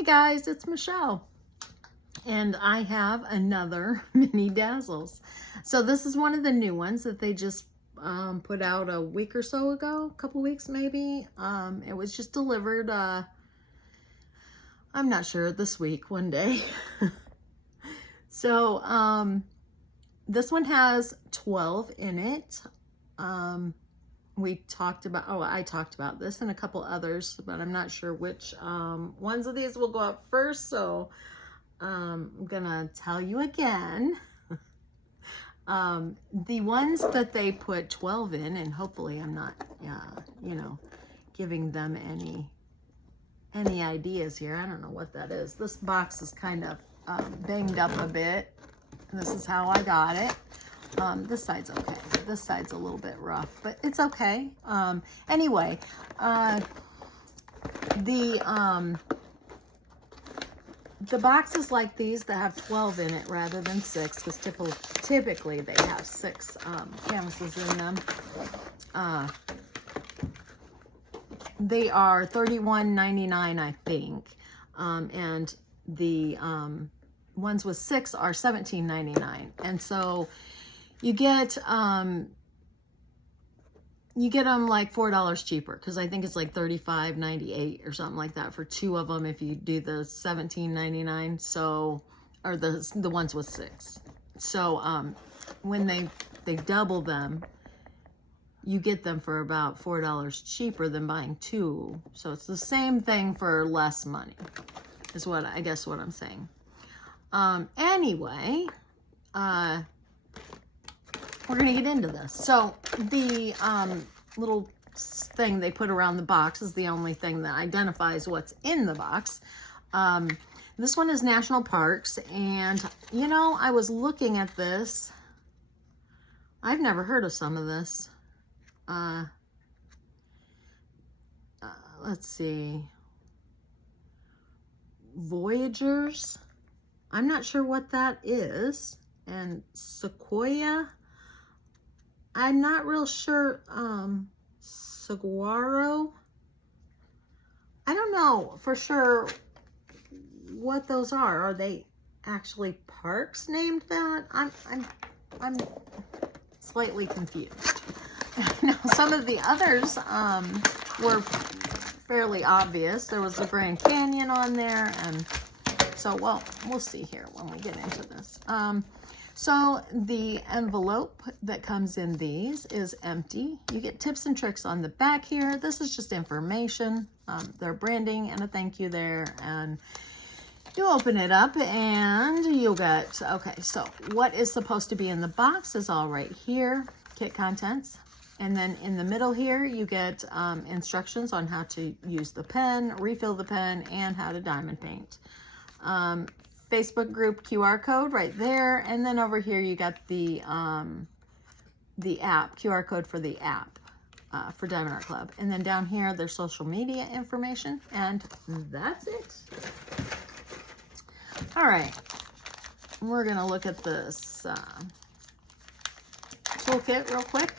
Hey guys, it's Michelle, and I have another Mini Dazzles. So this is one of the new ones that they just put out a week or so ago, a couple weeks maybe. It was just delivered, I'm not sure, this week, one day. So this one has 12 in it. I talked about this and a couple others, but I'm not sure which ones of these will go up first. So I'm gonna tell you again. The ones that they put 12 in, and hopefully I'm not, giving them any ideas here. I don't know what that is. This box is kind of banged up a bit. This is how I got it. This side's okay. This side's a little bit rough, but it's okay. Anyway, the boxes like these that have 12 in it rather than 6, because typically they have 6 canvases in them. They are $31.99, I think, and the ones with 6 are $17.99, and so you get them like $4 cheaper, because I think it's like $35.98 or something like that for 2 of them if you do the $17.99. So, or the ones with 6. So when they double them, you get them for about $4 cheaper than buying 2. So it's the same thing for less money, is what I guess what I'm saying. Anyway, we're gonna get into this. So the little thing they put around the box is the only thing that identifies what's in the box. This one is National Parks, and I was looking at this. I've never heard of some of this. Let's see. Voyagers. I'm not sure what that is. And Sequoia. I'm not real sure. Saguaro. I don't know for sure what those are. Are they actually parks named that? I'm slightly confused. Now, some of the others were fairly obvious. There was the Grand Canyon on there, and so, well, we'll see here when we get into this. So the envelope that comes in these is empty. You get tips and tricks on the back here. This is just information. Their branding and a thank you there, and you open it up and you'll get, okay, so what is supposed to be in the box is all right here, kit contents. And then in the middle here, you get instructions on how to use the pen, refill the pen, and how to diamond paint. Facebook group QR code right there. And then over here, you got the app, QR code for the app for Diamond Art Club. And then down here, there's social media information, and that's it. All right, we're gonna look at this toolkit real quick.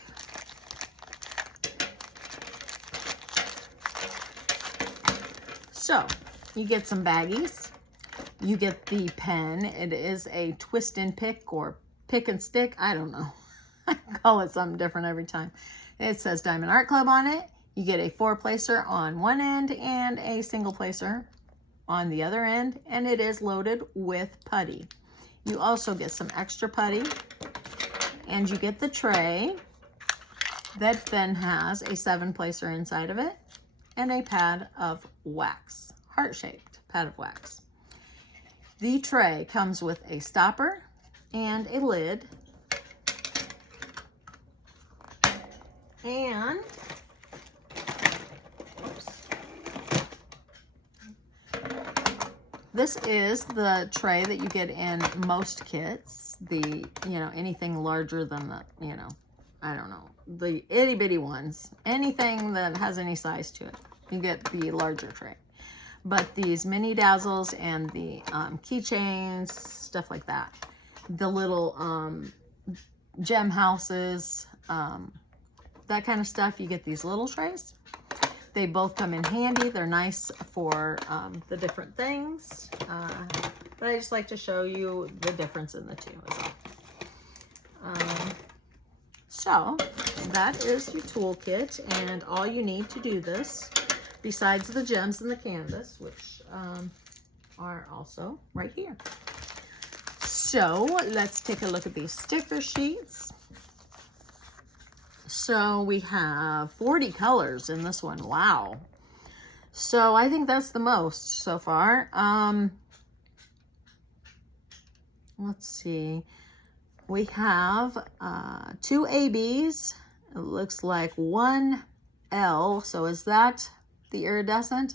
So you get some baggies. You get the pen. It is a twist and pick or pick and stick. I don't know. I call it something different every time. It says Diamond Art Club on it. You get a 4-placer on one end and a single placer on the other end, and it is loaded with putty. You also get some extra putty, and you get the tray that then has a 7-placer inside of it and a pad of wax, heart-shaped pad of wax. The tray comes with a stopper and a lid, and this is the tray that you get in most kits. The, anything larger than the, I don't know, the itty bitty ones, anything that has any size to it, you get the larger tray. But these Mini Dazzles and the keychains, stuff like that, the little gem houses, that kind of stuff, you get these little trays. They both come in handy. They're nice for the different things. But I just like to show you the difference in the two as well. So that is your toolkit, and all you need to do this, besides the gems and the canvas, which are also right here. So let's take a look at these sticker sheets. So we have 40 colors in this one. Wow. So I think that's the most so far. Let's see. We have 2 ABs. It looks like 1 L. So is that the iridescent?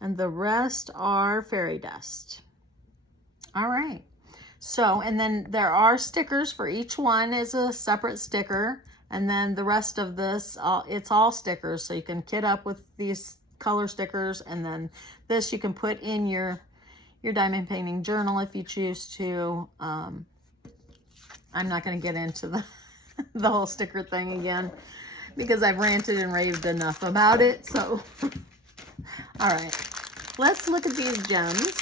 And the rest are fairy dust. All right. So, and then there are stickers for each one is a separate sticker. And then the rest of this, it's all stickers. So you can kit up with these color stickers. And then this you can put in your diamond painting journal if you choose to. I'm not going to get into the whole sticker thing again because I've ranted and raved enough about it. So, all right, let's look at these gems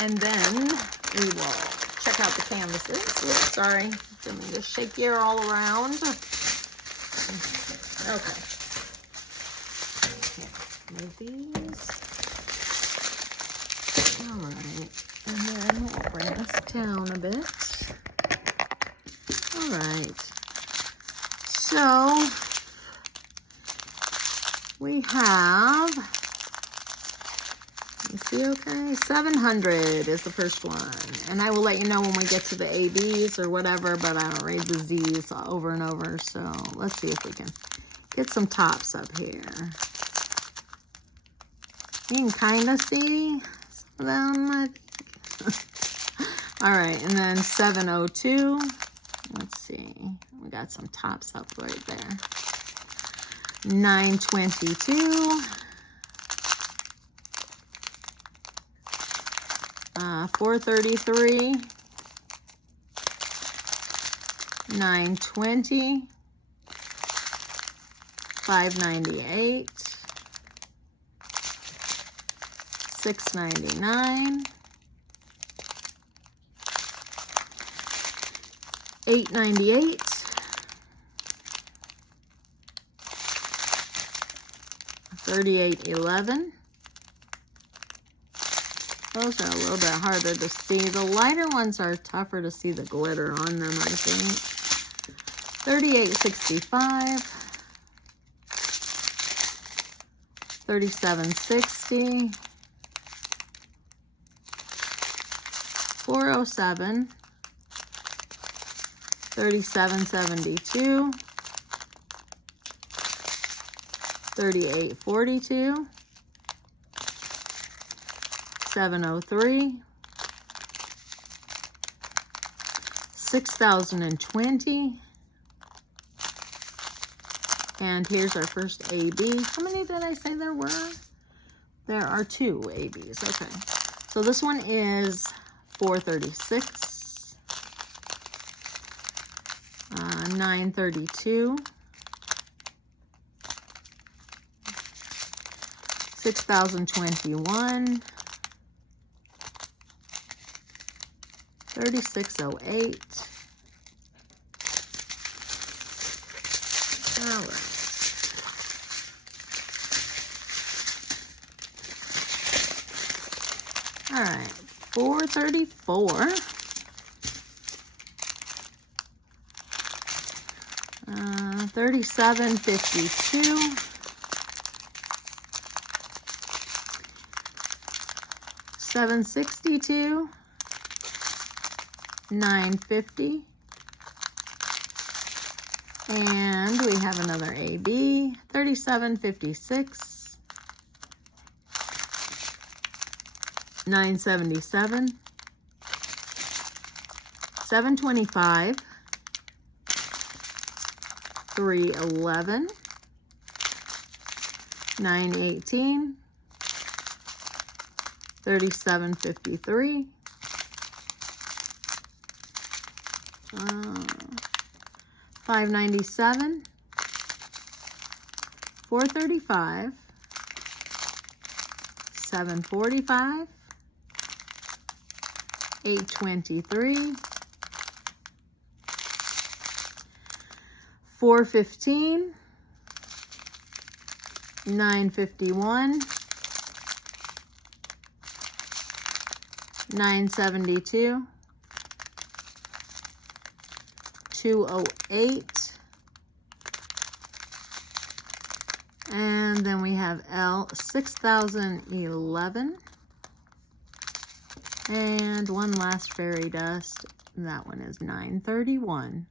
and then we will check out the canvases. Oops, sorry, let me just shake the air all around. Okay, move these. All right, and then we'll bring this down a bit. All right, so we have, you see, okay, 700 is the first one. And I will let you know when we get to the ABs or whatever, but I don't read the Z's over and over. So let's see if we can get some tops up here. You can kind of see some of them, I think. All right, and then 702. Let's see, we got some tops up right there. 922. 433. 920. 598. 699. 898. 3811. Those are a little bit harder to see. The lighter ones are tougher to see the glitter on them, I think. 3865. 3760. 407. 3772. 3842. 703. 6020. And here's our first AB. How many did I say there were? There are 2 ABs. Okay. So this one is 436. 932. 6021. 3608. All right. All right. 434. 3752. 762. 950. And we have another AB, 3756. 977. 725. 311. 918. 3753. 597. 435. 745, 823, 415, 951, 972, 208, and then we have L 6011, and one last fairy dust. That one is 931.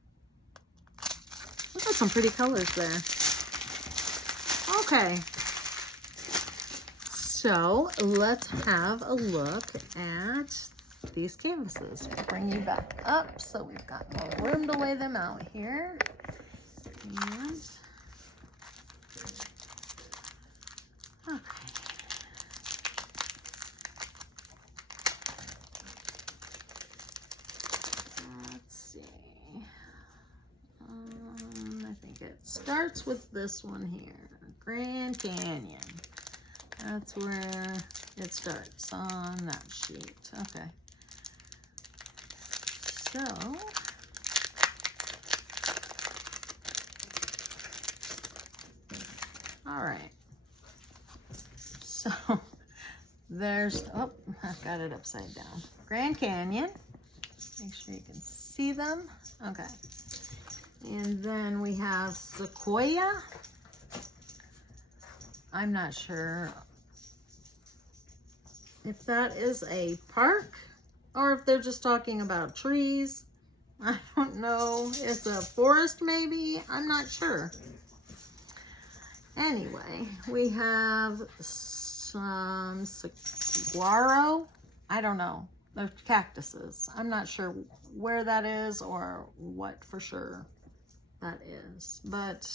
Look at some pretty colors there. Okay, so let's have a look at these canvases. We'll bring you back up so we've got more room to lay them out here. And okay. Let's see. I think it starts with this one here, Grand Canyon. That's where it starts on that sheet. Okay. So, all right. So, there's, oh, I've got it upside down. Grand Canyon. Make sure you can see them. Okay. And then we have Sequoia. I'm not sure if that is a park or if they're just talking about trees. I don't know. It's a forest maybe. I'm not sure. Anyway, we have some saguaro. I don't know. They're cactuses. I'm not sure where that is or what for sure that is. But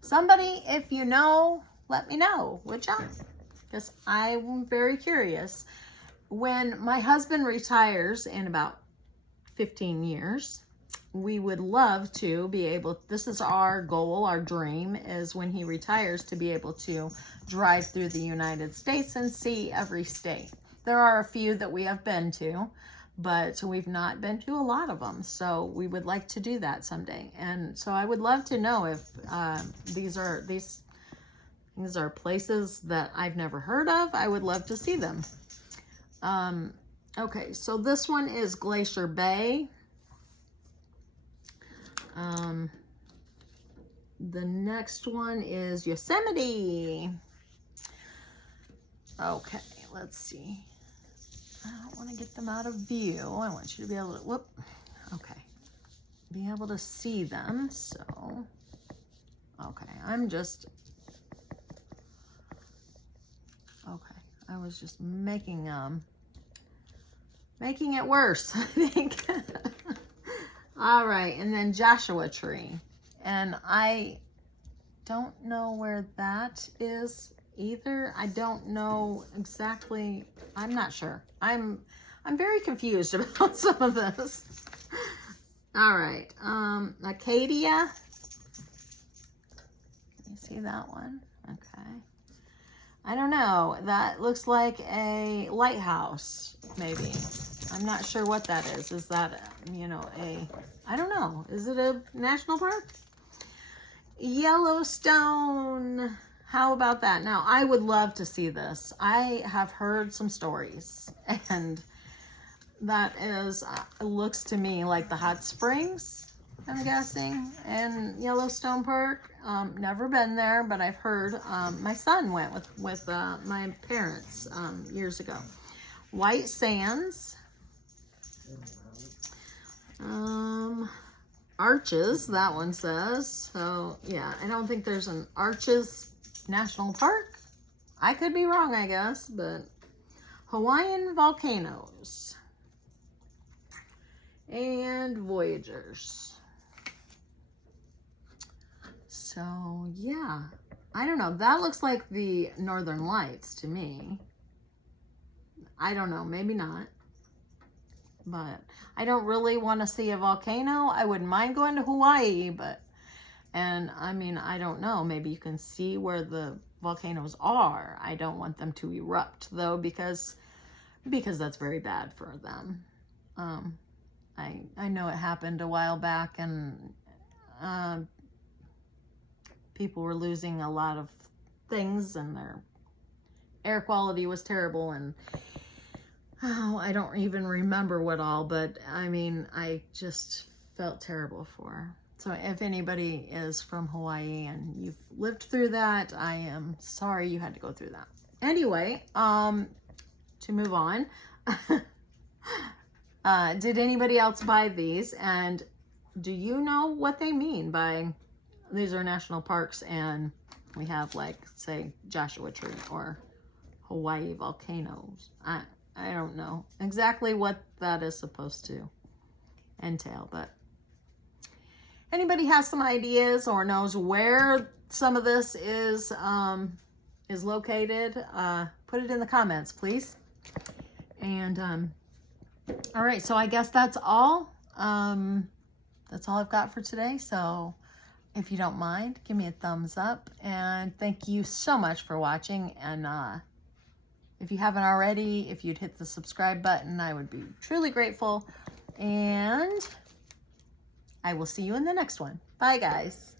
somebody, if you know, let me know, would ya? Because I'm very curious. When my husband retires in about 15 years, we would love to be able, this is our goal, our dream, is when he retires to be able to drive through the United States and see every state. There are a few that we have been to, but we've not been to a lot of them. So we would like to do that someday. And so I would love to know if these are places that I've never heard of. I would love to see them. Okay, so this one is Glacier Bay. The next one is Yosemite. Okay, let's see. I don't want to get them out of view. I want you to be able to, whoop, okay, be able to see them. So, okay, okay, I was just making it worse, I think. All right, and then Joshua Tree. And I don't know where that is either. I don't know exactly. I'm not sure. I'm very confused about some of this. All right, Acadia. You see that one? Okay. I don't know. That looks like a lighthouse, maybe. I'm not sure what that is. Is that, you know, I don't know. Is it a national park? Yellowstone. How about that? Now, I would love to see this. I have heard some stories, and that is, looks to me like the hot springs, I'm guessing, in Yellowstone Park. Never been there, but I've heard. My son went with my parents years ago. White Sands. Arches, that one says. So, yeah, I don't think there's an Arches National Park. I could be wrong, I guess, but Hawaiian volcanoes and Voyagers. So, yeah, I don't know. That looks like the Northern Lights to me. I don't know, maybe not. But I don't really want to see a volcano. I wouldn't mind going to Hawaii, but, and I mean, I don't know. Maybe you can see where the volcanoes are. I don't want them to erupt though, because that's very bad for them. I know it happened a while back, and people were losing a lot of things, and their air quality was terrible, and I don't even remember what all, but I mean, I just felt terrible for her. So if anybody is from Hawaii and you've lived through that, I am sorry you had to go through that. Anyway, to move on, did anybody else buy these? And do you know what they mean by, these are national parks, and we have, like, say, Joshua Tree or Hawaii volcanoes. I don't know exactly what that is supposed to entail, but anybody has some ideas or knows where some of this is located, put it in the comments, please. And all right, so I guess that's all. That's all I've got for today. So if you don't mind, give me a thumbs up, and thank you so much for watching. And if you haven't already, if you'd hit the subscribe button, I would be truly grateful. And I will see you in the next one. Bye, guys.